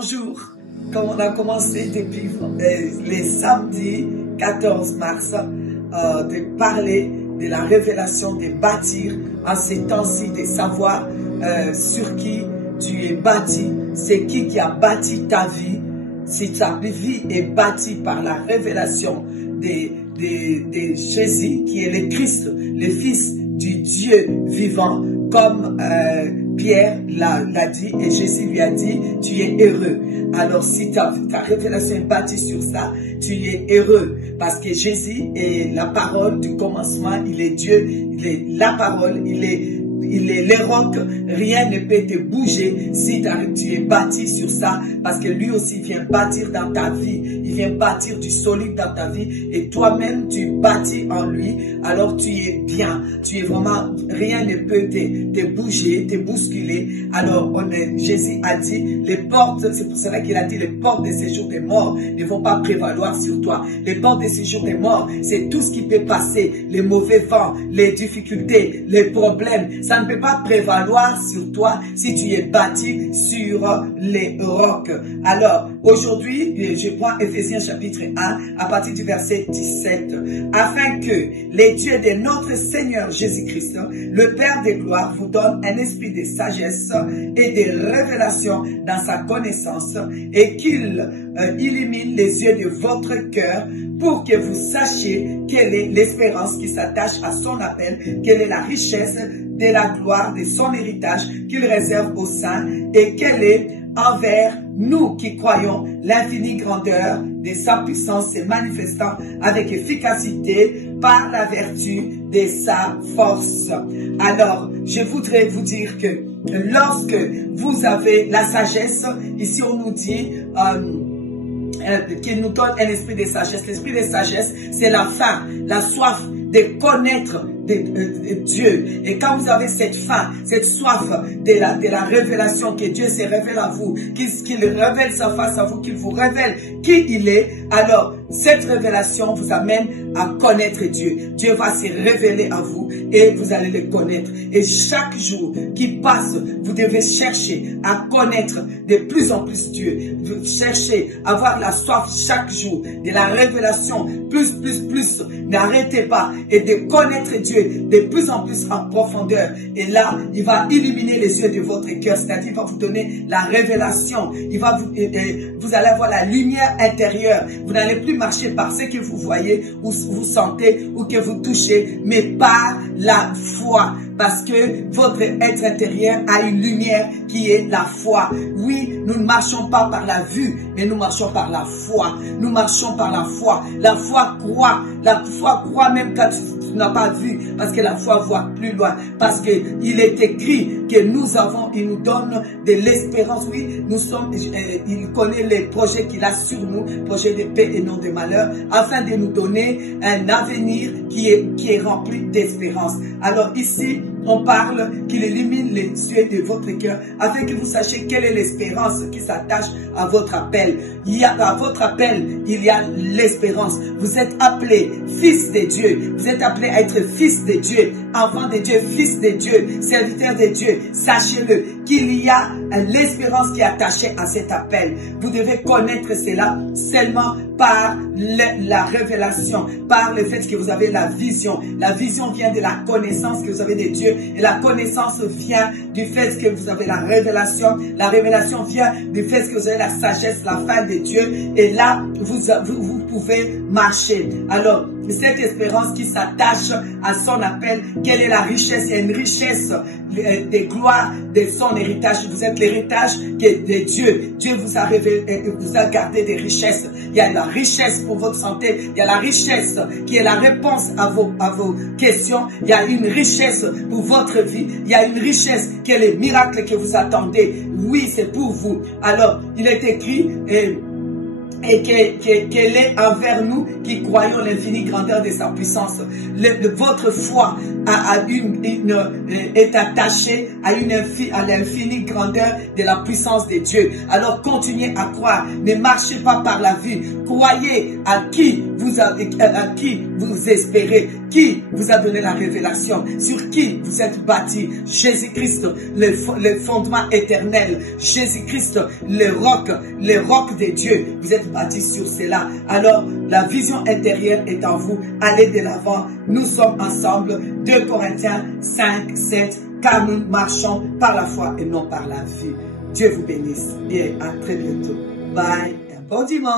Bonjour, comme on a commencé depuis les samedis 14 mars de parler de la révélation, de bâtir en ces temps-ci, de savoir sur qui tu es bâti, c'est qui a bâti ta vie, si ta vie est bâtie par la révélation de Jésus qui est le Christ, le Fils du Dieu vivant, comme Pierre l'a dit et Jésus lui a dit, tu es heureux. Alors si ta révélation est bâtie sur ça, tu es heureux. Parce que Jésus est la parole du commencement, il est Dieu, il est la parole, il est le roc, rien ne peut te bouger si tu es bâti sur ça, parce que lui aussi vient bâtir dans ta vie, il vient bâtir du solide dans ta vie, et toi-même tu bâtis en lui, alors tu es bien, tu es vraiment, rien ne peut te bouger, te bousculer. Alors Jésus a dit, les portes, c'est pour cela qu'il a dit, les portes des séjours des morts ne vont pas prévaloir sur toi. Les portes des séjours des morts, c'est tout ce qui peut passer, les mauvais vents, les difficultés, les problèmes, ça ne peut pas prévaloir sur toi si tu es bâti sur les rocs. Alors, aujourd'hui, je prends Éphésiens chapitre 1 à partir du verset 17. Afin que les dieux de notre Seigneur Jésus-Christ, le Père des gloires, vous donne un esprit de sagesse et de révélation dans sa connaissance et qu'il illumine les yeux de votre cœur pour que vous sachiez quelle est l'espérance qui s'attache à son appel, quelle est la richesse de la gloire de son héritage qu'il réserve aux saints et quelle est envers nous qui croyons l'infinie grandeur de sa puissance se manifestant avec efficacité par la vertu de sa force. Alors, je voudrais vous dire que lorsque vous avez la sagesse, ici on nous dit qu'il nous donne un esprit de sagesse. L'esprit de sagesse, c'est la faim, la soif de connaître Dieu. Et quand vous avez cette faim, cette soif de la révélation, que Dieu se révèle à vous, qu'il révèle sa face à vous, qu'il vous révèle qui il est, alors cette révélation vous amène à connaître Dieu. Dieu va se révéler à vous et vous allez le connaître. Et chaque jour qui passe, vous devez chercher à connaître de plus en plus Dieu. Vous cherchez à avoir la soif chaque jour de la révélation, plus. N'arrêtez pas et de connaître Dieu de plus en plus en profondeur. Et là, il va illuminer les yeux de votre cœur, c'est-à-dire il va vous donner la révélation. Il va vous allez avoir la lumière intérieure. Vous n'allez plus marcher par ce que vous voyez ou vous sentez ou que vous touchez, mais par la foi. Parce que votre être intérieur a une lumière qui est la foi. Oui, nous ne marchons pas par la vue, mais nous marchons par la foi. Nous marchons par la foi. La foi croit. La foi croit même quand tu n'as pas vu. Parce que la foi voit plus loin. Parce que il est écrit que nous avons, il nous donne de l'espérance. Oui, nous sommes, il connaît les projets qu'il a sur nous, projets de paix et non de malheur, afin de nous donner un avenir qui est rempli d'espérance. Alors ici, on parle qu'il illumine les yeux de votre cœur afin que vous sachiez quelle est l'espérance qui s'attache à votre appel. À votre appel, il y a l'espérance. Vous êtes appelés fils de Dieu. Vous êtes appelés à être fils de Dieu, enfant de Dieu, fils de Dieu, serviteur de Dieu. Sachez-le qu'il y a l'espérance qui est attachée à cet appel. Vous devez connaître cela seulement par la révélation, par le fait que vous avez la vision. La vision vient de la connaissance que vous avez de Dieu et la connaissance vient du fait que vous avez la révélation. La révélation vient du fait que vous avez la sagesse, la fin de Dieu et là, vous pouvez marcher. Alors, cette espérance qui s'attache à son appel, quelle est la richesse? Il y a une richesse des gloires de son héritage. Vous êtes l'héritage de Dieu. Dieu vous a révélé, vous a gardé des richesses. Il y a la richesse pour votre santé. Il y a la richesse qui est la réponse à vos questions. Il y a une richesse pour votre vie. Il y a une richesse qui est le miracle que vous attendez. Oui, c'est pour vous. Alors, il est écrit, et qu'elle est envers nous qui croyons l'infinie grandeur de sa puissance. Votre foi est attachée à l'infinie grandeur de la puissance de Dieu. Alors continuez à croire, ne marchez pas par la vue, croyez à qui vous espérez, qui vous a donné la révélation, sur qui vous êtes bâti. Jésus-Christ, le fondement éternel, Jésus-Christ, le roc de Dieu. Vous êtes bâti sur cela. Alors, la vision intérieure est en vous. Allez de l'avant. Nous sommes ensemble. 2 Corinthiens 5, 7. Car nous marchons par la foi et non par la vue. Dieu vous bénisse et à très bientôt. Bye. Un bon dimanche.